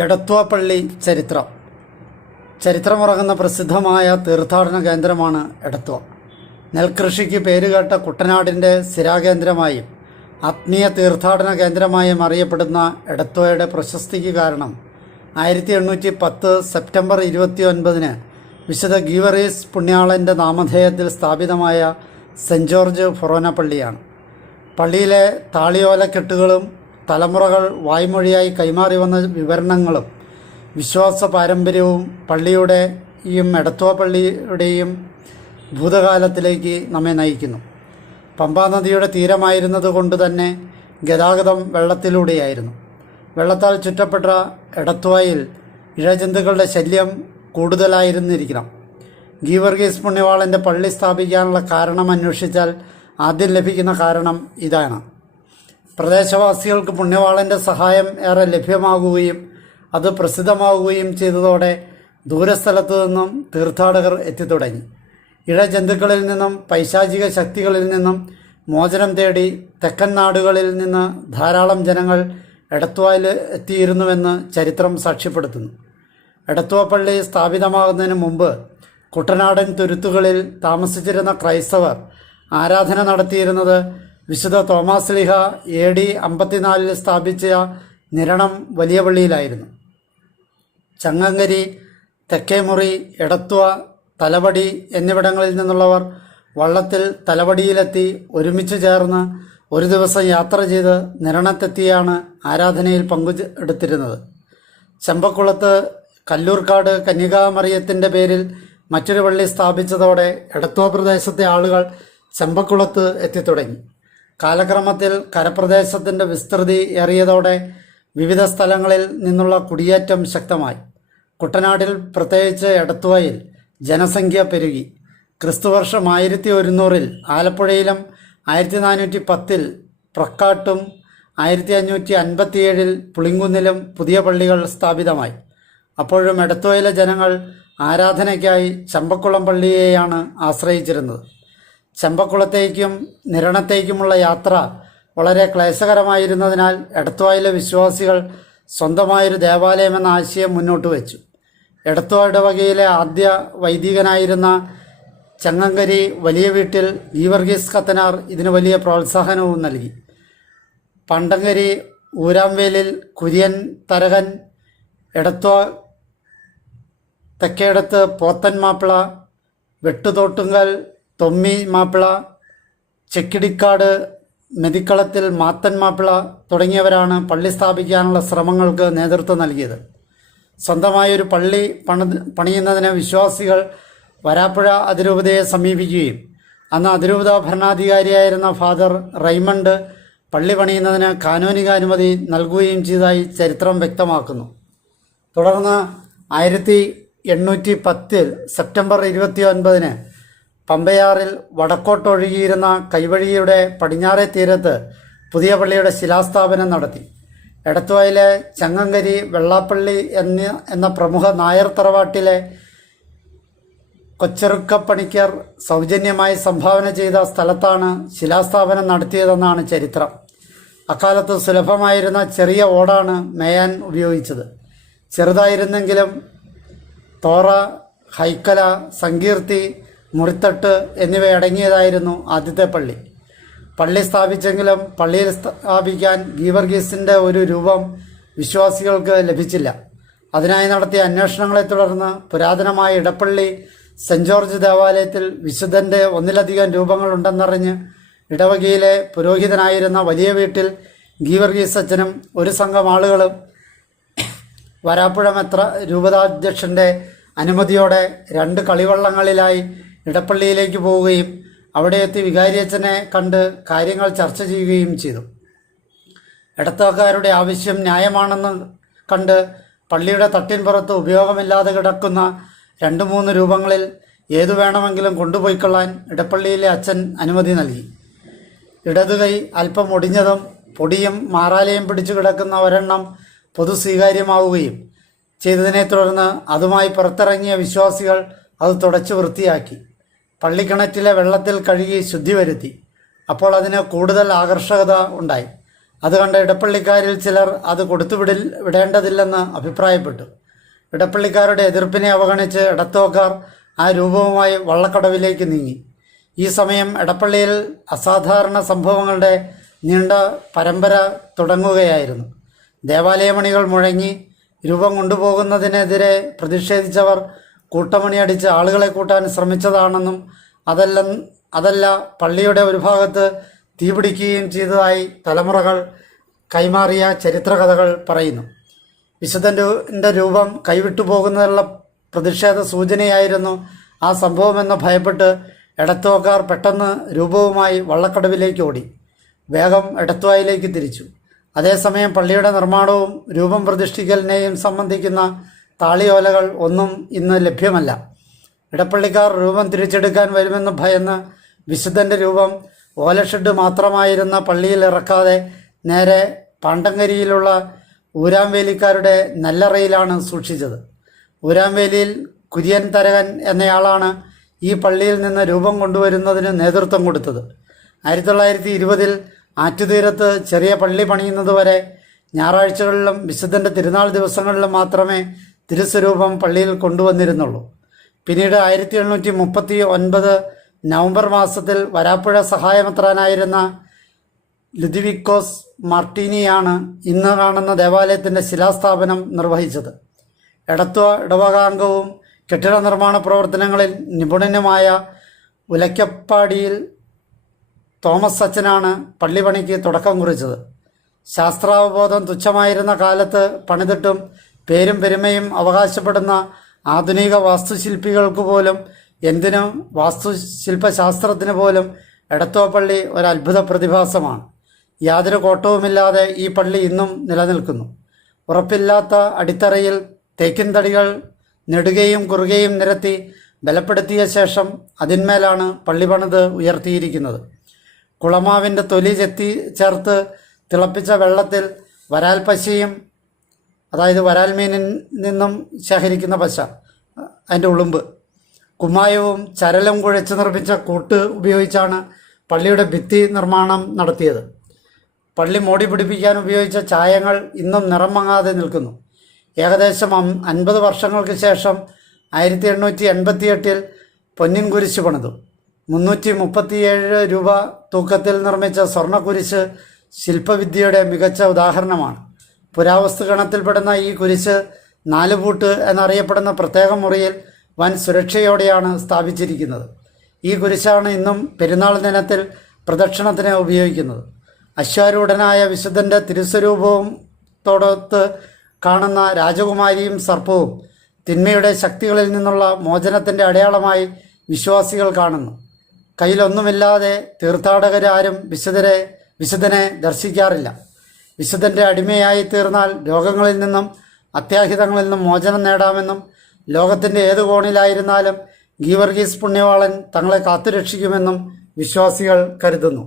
എടത്വ പള്ളി ചരിത്രമുറങ്ങുന്ന പ്രസിദ്ധമായ തീർത്ഥാടന കേന്ദ്രമാണ് എടത്വ. നെൽകൃഷിക്ക് പേരുകേട്ട കുട്ടനാടിൻ്റെ സ്ഥിരാകേന്ദ്രമായും ആത്മീയ തീർത്ഥാടന കേന്ദ്രമായും അറിയപ്പെടുന്ന എടത്വയുടെ പ്രശസ്തിക്ക് കാരണം 1810 സെപ്റ്റംബർ 29 വിശുദ്ധ ഗീവറീസ് പുണ്യാളൻ്റെ നാമധേയത്തിൽ സ്ഥാപിതമായ സെൻറ് ജോർജ് ഫൊറോന പള്ളിയാണ്. പള്ളിയിലെ താളിയോലക്കെട്ടുകളും തലമുറകൾ വായ്മൊഴിയായി കൈമാറി വന്ന വിവരണങ്ങളും വിശ്വാസ പാരമ്പര്യവും പള്ളിയുടെയും എടത്വ പള്ളിയുടെയും ഭൂതകാലത്തിലേക്ക് നമ്മെ നയിക്കുന്നു. പമ്പാ നദിയുടെ തീരമായിരുന്നത് കൊണ്ട് തന്നെ ഗതാഗതം വെള്ളത്തിലൂടെയായിരുന്നു. വെള്ളത്താൽ ചുറ്റപ്പെട്ട എടത്വയിൽ ഇഴജന്തുക്കളുടെ ശല്യം കൂടുതലായിരുന്നിരിക്കണം. ഗീവർഗീസ് പുണ്യവാളൻ്റെ പള്ളി സ്ഥാപിക്കാനുള്ള കാരണം അന്വേഷിച്ചാൽ ആദ്യം ലഭിക്കുന്ന കാരണം ഇതാണ്. പ്രദേശവാസികൾക്ക് പുണ്യവാളൻ്റെ സഹായം ഏറെ ലഭ്യമാകുകയും അത് പ്രസിദ്ധമാവുകയും ചെയ്തതോടെ ദൂരസ്ഥലത്തു നിന്നും തീർത്ഥാടകർ എത്തിത്തുടങ്ങി. ഇഴജന്തുക്കളിൽ നിന്നും പൈശാചിക ശക്തികളിൽ നിന്നും മോചനം തേടി തെക്കൻ നാടുകളിൽ നിന്ന് ധാരാളം ജനങ്ങൾ എടത്വയിൽ എത്തിയിരുന്നുവെന്ന് ചരിത്രം സാക്ഷ്യപ്പെടുത്തുന്നു. എടത്വ പള്ളി സ്ഥാപിതമാകുന്നതിന് മുമ്പ് കുട്ടനാടൻ തുരുത്തുകളിൽ താമസിച്ചിരുന്ന ക്രൈസ്തവർ ആരാധന നടത്തിയിരുന്നത് വിശുദ്ധ തോമാസ് ലീഹ AD 54 സ്ഥാപിച്ച നിരണം വലിയ പള്ളിയിലായിരുന്നു. ചങ്ങങ്കരി, തെക്കേമുറി, എടത്വ, തലവടി എന്നിവിടങ്ങളിൽ നിന്നുള്ളവർ വള്ളത്തിൽ തലവടിയിലെത്തി ഒരുമിച്ച് ചേർന്ന് ഒരു ദിവസം യാത്ര ചെയ്ത് നിരണത്തെത്തിയാണ് ആരാധനയിൽ പങ്കെടുത്തിരുന്നത്. ചെമ്പക്കുളത്ത് കല്ലൂർക്കാട് കന്യകാമറിയത്തിൻ്റെ പേരിൽ മറ്റൊരു പള്ളി സ്ഥാപിച്ചതോടെ എടത്വ പ്രദേശത്തെ ആളുകൾ ചെമ്പക്കുളത്ത് എത്തിത്തുടങ്ങി. കാലക്രമത്തിൽ കരപ്രദേശത്തിൻ്റെ വിസ്തൃതി ഏറിയതോടെ വിവിധ സ്ഥലങ്ങളിൽ നിന്നുള്ള കുടിയേറ്റം ശക്തമായി. കുട്ടനാട്ടിൽ പ്രത്യേകിച്ച് എടത്വയിൽ ജനസംഖ്യ പെരുകി. ക്രിസ്തുവർഷം 1100 ആലപ്പുഴയിലും 1410 പ്രക്കാട്ടും 1557 പുളിങ്കുന്നിലും പുതിയ പള്ളികൾ സ്ഥാപിതമായി. അപ്പോഴും എടത്വയിലെ ജനങ്ങൾ ആരാധനയ്ക്കായി ചമ്പക്കുളം പള്ളിയെയാണ് ആശ്രയിച്ചിരുന്നത്. ചെമ്പക്കുളത്തേക്കും നിരണത്തേക്കുമുള്ള യാത്ര വളരെ ക്ലേശകരമായിരുന്നതിനാൽ എടത്വയിലെ വിശ്വാസികൾ സ്വന്തമായൊരു ദേവാലയമെന്ന ആശയം മുന്നോട്ട് വെച്ചു. എടത്വ ഇടവകയിലെ ആദ്യ വൈദികനായിരുന്ന ചങ്ങങ്കരി വലിയ വീട്ടിൽ ഗീവർഗീസ് കത്തനാർ ഇതിന് വലിയ പ്രോത്സാഹനവും നൽകി. പണ്ടങ്കരി, ഊരാംവേലിൽ കുര്യൻ തരകൻ, എടത്വ തെക്കേടത്ത് പോത്തൻ മാപ്പിള, വെട്ടുതോട്ടുങ്കൽ തൊമ്മി മാപ്പിള, ചെക്കിടിക്കാട് മെതിക്കളത്തിൽ മാത്തൻ മാപ്പിള തുടങ്ങിയവരാണ് പള്ളി സ്ഥാപിക്കാനുള്ള ശ്രമങ്ങൾക്ക് നേതൃത്വം നൽകിയത്. സ്വന്തമായൊരു പള്ളി പണിയുന്നതിന് വിശ്വാസികൾ വരാപ്പുഴ അതിരൂപതയെ സമീപിക്കുകയും അന്ന് അതിരൂപത ഭരണാധികാരിയായിരുന്ന ഫാദർ റൈമണ്ട് പള്ളി പണിയുന്നതിന് കാനോനിക അനുമതി നൽകുകയും ചെയ്തതായി ചരിത്രം വ്യക്തമാക്കുന്നു. തുടർന്ന് 1810 സെപ്റ്റംബർ 29 പമ്പയാറിൽ വടക്കോട്ടൊഴുകിയിരുന്ന കൈവഴിയുടെ പടിഞ്ഞാറേ തീരത്ത് പുതിയ പള്ളിയുടെ ശിലാസ്ഥാപനം നടത്തി. എടത്വയിലെ ചങ്ങങ്കരി വെള്ളാപ്പള്ളി എന്ന പ്രമുഖ നായർ തറവാട്ടിലെ കൊച്ചെറുക്കപ്പണിക്കർ സൗജന്യമായി സംഭാവന ചെയ്ത സ്ഥലത്താണ് ശിലാസ്ഥാപനം നടത്തിയതെന്നാണ് ചരിത്രം. അക്കാലത്ത് സുലഭമായിരുന്ന ചെറിയ ഓടാണ് മേയാൻ ഉപയോഗിച്ചത്. ചെറുതായിരുന്നെങ്കിലും തോറ, ഹൈക്കല, സങ്കീർത്തി, മുറിത്തട്ട് എന്നിവയടങ്ങിയതായിരുന്നു ആദ്യത്തെ പള്ളി. പള്ളി സ്ഥാപിച്ചെങ്കിലും പള്ളിയിൽ സ്ഥാപിക്കാൻ ഗീവർഗീസിൻ്റെ ഒരു രൂപം വിശ്വാസികൾക്ക് ലഭിച്ചില്ല. അതിനായി നടത്തിയ അന്വേഷണങ്ങളെ തുടർന്ന് പുരാതനമായ ഇടപ്പള്ളി സെൻറ് ജോർജ് ദേവാലയത്തിൽ വിശുദ്ധൻ്റെ ഒന്നിലധികം രൂപങ്ങളുണ്ടെന്നറിഞ്ഞ് ഇടവകയിലെ പുരോഹിതനായിരുന്ന വലിയ വീട്ടിൽ ഗീവർഗീസ് അച്ഛനും ഒരു സംഘം ആളുകളും വരാപ്പുഴ മെത്ര രൂപതാധ്യക്ഷൻ്റെ അനുമതിയോടെ 2 കളിവള്ളങ്ങളിലായി ഇടപ്പള്ളിയിലേക്ക് പോവുകയും അവിടെ എത്തി വികാരിയച്ഛനെ കണ്ട് കാര്യങ്ങൾ ചർച്ച ചെയ്യുകയും ചെയ്തു. എടത്വക്കാരുടെ ആവശ്യം ന്യായമാണെന്ന് കണ്ട് പള്ളിയുടെ തട്ടിൻപുറത്ത് ഉപയോഗമില്ലാതെ കിടക്കുന്ന 2-3 രൂപങ്ങളിൽ ഏതു വേണമെങ്കിലും കൊണ്ടുപോയിക്കൊള്ളാൻ ഇടപ്പള്ളിയിലെ അച്ഛൻ അനുമതി നൽകി. ഇടതുകൈ അല്പം ഒടിഞ്ഞതും പൊടിയും മാറാലയും പിടിച്ചു കിടക്കുന്ന ഒരെണ്ണം പൊതു സ്വീകാര്യമാവുകയും ചെയ്തതിനെ തുടർന്ന് അതുമായി പുറത്തിറങ്ങിയ വിശ്വാസികൾ അത് തുടച്ച് വൃത്തിയാക്കി പള്ളിക്കിണറ്റിലെ വെള്ളത്തിൽ കഴുകി ശുദ്ധി വരുത്തി. അപ്പോൾ അതിന് കൂടുതൽ ആകർഷകത ഉണ്ടായി. അത് കണ്ട ഇടപ്പള്ളിക്കാരിൽ ചിലർ അത് വിടേണ്ടതില്ലെന്ന് അഭിപ്രായപ്പെട്ടു. ഇടപ്പള്ളിക്കാരുടെ എതിർപ്പിനെ അവഗണിച്ച് ഇടത്തോക്കാർ ആ രൂപവുമായി വള്ളക്കടവിലേക്ക് നീങ്ങി. ഈ സമയം ഇടപ്പള്ളിയിൽ അസാധാരണ സംഭവങ്ങളുടെ നീണ്ട പരമ്പര തുടങ്ങുകയായിരുന്നു. ദേവാലയമണികൾ മുഴങ്ങി രൂപം കൊണ്ടുപോകുന്നതിനെതിരെ പ്രതിഷേധിച്ചവർ കൂട്ടമണിയടിച്ച് ആളുകളെ കൂട്ടാൻ ശ്രമിച്ചതാണെന്നും അതല്ല പള്ളിയുടെ ഒരു ഭാഗത്ത് തീപിടിക്കുകയും ചെയ്തതായി തലമുറകൾ കൈമാറിയ ചരിത്രകഥകൾ പറയുന്നു. വിശുദ്ധൻ്റെ രൂപം കൈവിട്ടു പോകുന്നതിനുള്ള പ്രതിഷേധ സൂചനയായിരുന്നു ആ സംഭവമെന്ന് ഭയപ്പെട്ട് എടത്തുവക്കാർ പെട്ടെന്ന് രൂപവുമായി വള്ളക്കടവിലേക്ക് ഓടി വേഗം എടത്തുവായിലേക്ക് തിരിച്ചു. അതേസമയം പള്ളിയുടെ നിർമ്മാണവും രൂപം പ്രതിഷ്ഠിക്കലിനെയും സംബന്ധിക്കുന്ന താളിയോലകൾ ഒന്നും ഇന്ന് ലഭ്യമല്ല. ഇടപ്പള്ളിക്കാർ രൂപം തിരിച്ചെടുക്കാൻ വരുമെന്ന് ഭയന്ന് വിശുദ്ധൻ്റെ രൂപം ഓലഷെഡ് മാത്രമായിരുന്ന പള്ളിയിൽ ഇറക്കാതെ നേരെ പാണ്ടങ്കരിയിലുള്ള ഊരാംവേലിക്കാരുടെ നെല്ലറയിലാണ് സൂക്ഷിച്ചത്. ഊരാംവേലിയിൽ കുര്യൻ തരകൻ എന്നയാളാണ് ഈ പള്ളിയിൽ നിന്ന് രൂപം കൊണ്ടുവരുന്നതിന് നേതൃത്വം കൊടുത്തത്. 1920 ആറ്റുതീരത്ത് ചെറിയ പള്ളി പണിയുന്നതുവരെ ഞായറാഴ്ചകളിലും വിശുദ്ധൻ്റെ തിരുനാൾ ദിവസങ്ങളിലും മാത്രമേ തിരുസ്വരൂപം പള്ളിയിൽ കൊണ്ടുവന്നിരുന്നുള്ളൂ. പിന്നീട് 1739 നവംബർ മാസത്തിൽ വരാപ്പുഴ സഹായമെത്രാനായിരുന്ന ലുദിവിക്കോസ് മാർട്ടീനിയാണ് ഇന്ന് കാണുന്ന ദേവാലയത്തിൻ്റെ ശിലാസ്ഥാപനം നിർവഹിച്ചത്. എടത്വ ഇടവകാംഗവും കെട്ടിട നിർമ്മാണ പ്രവർത്തനങ്ങളിൽ നിപുണനുമായ ഉലക്കപ്പാടിയിൽ തോമസ് അച്ഛനാണ് പള്ളിപ്പണിക്ക് തുടക്കം കുറിച്ചത്. ശാസ്ത്രാവബോധം തുച്ഛമായിരുന്ന കാലത്ത് പണിതിട്ടും പേരും പെരുമയും അവകാശപ്പെടുന്ന ആധുനിക വാസ്തുശില്പികൾക്ക് പോലും, എന്തിനും വാസ്തുശില്പശാസ്ത്രത്തിന് പോലും എടത്വ പള്ളി ഒരു അത്ഭുത പ്രതിഭാസമാണ്. യാതൊരു കോട്ടവുമില്ലാതെ ഈ പള്ളി ഇന്നും നിലനിൽക്കുന്നു. ഉറപ്പില്ലാത്ത അടിത്തറയിൽ തേക്കിൻ തടികൾ നെടുകയും കുറുകയും നിരത്തി ബലപ്പെടുത്തിയ ശേഷം അതിന്മേലാണ് പള്ളി പണിത് ഉയർത്തിയിരിക്കുന്നത്. കുളമാവിൻ്റെ തൊലി ചേർത്ത് തിളപ്പിച്ച വെള്ളത്തിൽ വരാൽ പശയും, അതായത് വരാൽ മീനിൽ നിന്നും ശേഖരിക്കുന്ന പശ, അതിൻ്റെ ഉളുമ്പ്, കുമ്മായവും ചരലും കുഴച്ച് നിർമ്മിച്ച കൂട്ട് ഉപയോഗിച്ചാണ് പള്ളിയുടെ ഭിത്തി നിർമ്മാണം നടത്തിയത്. പള്ളി മോടി പിടിപ്പിക്കാൻ ഉപയോഗിച്ച ചായങ്ങൾ ഇന്നും നിറം മങ്ങാതെ നിൽക്കുന്നു. ഏകദേശം 50 വർഷങ്ങൾക്ക് ശേഷം 1888 പൊന്നിൻ കുരിശ് പണിതു. 337 രൂപ തൂക്കത്തിൽ നിർമ്മിച്ച സ്വർണ്ണക്കുരിശ് ശില്പവിദ്യയുടെ മികച്ച ഉദാഹരണമാണ്. പുരാവസ്തു ഗണത്തിൽപ്പെടുന്ന ഈ കുരിശ് 4 പൂട്ട് എന്നറിയപ്പെടുന്ന പ്രത്യേക മുറിയിൽ വൻ സുരക്ഷയോടെയാണ് സ്ഥാപിച്ചിരിക്കുന്നത്. ഈ കുരിശാണ് ഇന്നും പെരുന്നാൾ ദിനത്തിൽ പ്രദക്ഷിണത്തിന് ഉപയോഗിക്കുന്നത്. അശ്വാരൂഢനായ വിശുദ്ധൻ്റെ തിരുസ്വരൂപവും തോടൊത്ത് കാണുന്ന രാജകുമാരിയും സർപ്പവും തിന്മയുടെ ശക്തികളിൽ നിന്നുള്ള മോചനത്തിൻ്റെ അടയാളമായി വിശ്വാസികൾ കാണുന്നു. കയ്യിലൊന്നുമില്ലാതെ തീർത്ഥാടകരാരും വിശുദ്ധനെ ദർശിക്കാറില്ല. വിശുദ്ധൻ്റെ അടിമയായി തീർന്നാൽ രോഗങ്ങളിൽ നിന്നും അത്യാഹിതങ്ങളിൽ നിന്നും മോചനം നേടാമെന്നും ലോകത്തിൻ്റെ ഏത് കോണിലായിരുന്നാലും ഗീവർഗീസ് പുണ്യവാളൻ തങ്ങളെ കാത്തുരക്ഷിക്കുമെന്നും വിശ്വാസികൾ കരുതുന്നു.